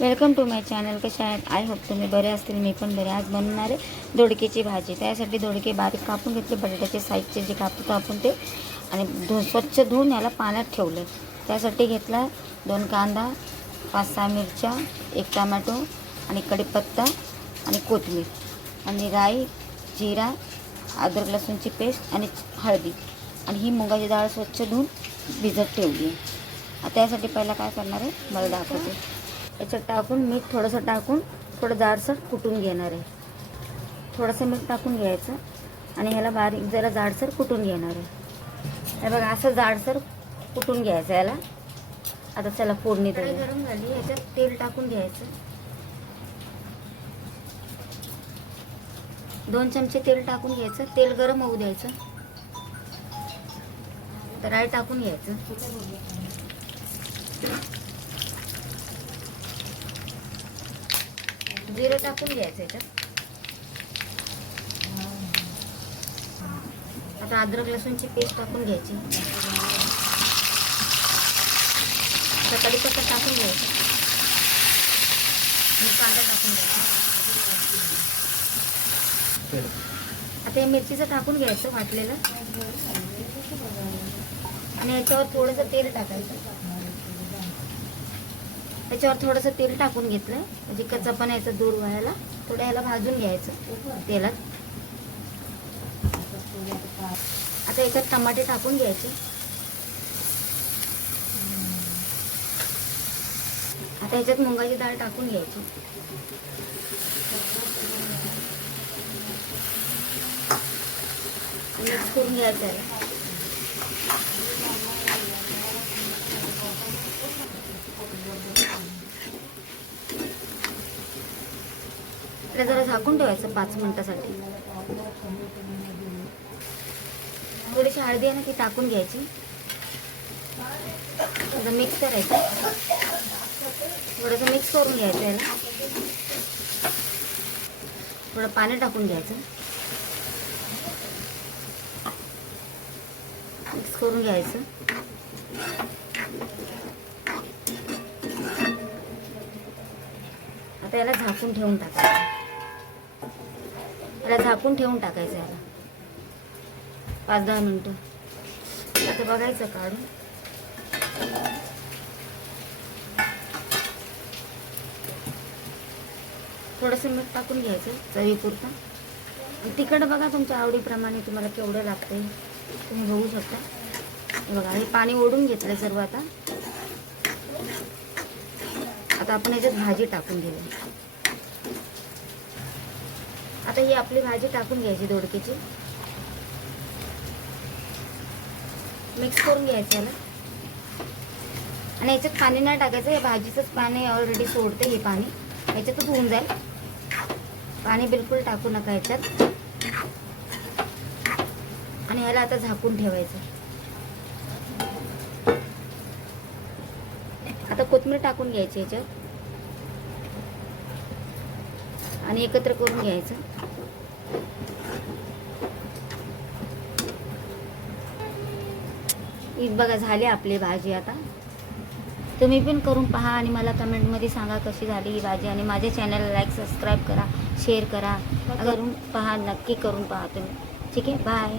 Welcome to my channel कशा आहेत I hope तुम्ही बरे असतील मी पण बरे. आज बनवणार आहे दोडकेची भाजी. त्यासाठी दोडके बारीक कापून घेतले बटाट्याचे साईजचे जे कापतो आपण ते. आणि धु स्वच्छ धुवून याला पाण्यात ठेवलं. त्यासाठी घेतला दोन कांदा पाच सहा मिरच्या एक टमॅटो आणि कढीपत्ता आणि कोथिंबीर. आणि राई जिरा अद्रक लसूणची पेस्ट आणि हळदी. आणि ही मुगाची डाळ स्वच्छ धुवून भिजत ठेवली आहे. त्यासाठी पहिला काय करणार आहे? मला दाखवते. याच्यात टाकून मीठ थोडंसं टाकून थोडं जाडसर कुटून घेणार आहे. थोडंसं मीठ टाकून घ्यायचं आणि ह्याला बारीक जरा जाडसर कुटून घेणार आहे. हे बघा असं जाडसर कुटून घ्यायचं याला. आता चला फोडणी तरी गरम झाली याच्यात तेल टाकून घ्यायचं. दोन चमचे तेल टाकून घ्यायचं. तेल गरम होऊ द्यायचं. तर राय टाकून घ्यायचं. जिरं टाकून घ्यायचं याच्यात. आता अद्रक लसूणची पेस्ट टाकून घ्यायची. आता कढीपत्ता टाकून घ्यायचा. आणि कांदा टाकून घ्यायचा. आता हे मिरचीचं टाकून घ्यायचं वाटलेलं. आणि याच्यावर थोडंसं तेल टाकायचं. त्याच्यावर थोडंसं तेल टाकून घेतलं म्हणजे कच्चा पण यायचा दूर व्हायला. थोडं याला भाजून घ्यायचं तेलात. आता याच्यात टमाटे टाकून घ्यायचे. आता याच्यात मुंगाची डाळ टाकून घ्यायची. मिक्स करून घ्यायचं आहे. त्याला जरा झाकून ठेवायचं पाच मिनिटासाठी. थोडीशी हळदी आहे ना ती टाकून घ्यायची. आता मिक्स करायचं. थोडंसं मिक्स करून घ्यायचं याला. थोडं पाणी टाकून घ्यायचं. मिक्स करून घ्यायचं. आता याला झाकून ठेवून टाकायचं. त्याला झाकून ठेवून टाकायचं याला पाच दहा मिनटं. आता बघायचं काढून. थोडंसं मीठ टाकून घ्यायचं चवीपुरतं. आणि तिखट बघा तुमच्या आवडीप्रमाणे तुम्हाला केवढं लागतंय. तुम्ही बघू शकता. बघा हे पाणी ओढून घेतलं सर्व आता. आता आपण याच्यात भाजी टाकून घेऊ आता ही आपली भाजी टाकून घ्यायची दोडकीची. मिक्स करून घ्यायचं याला. आणि याच्यात पाणी नाही टाकायचं हे भाजीचंच पाणी ऑलरेडी सोडते हे पाणी. याच्यातच होऊन जाईल. पाणी बिलकुल टाकू नका याच्यात. आणि ह्याला आता झाकून ठेवायचं. आता कोथिंबीर टाकून घ्यायची याच्यात. आणि एकत्र करून घ्यायचं. ही बघा झाली आपली भाजी आता. तुम्ही पण करून पहा आणि मला कमेंटमध्ये सांगा कशी झाली ही भाजी. आणि माझ्या चॅनलला लाईक सबस्क्राईब करा शेअर करा. करून पहा नक्की करून पहा तुम्ही. ठीक आहे? बाय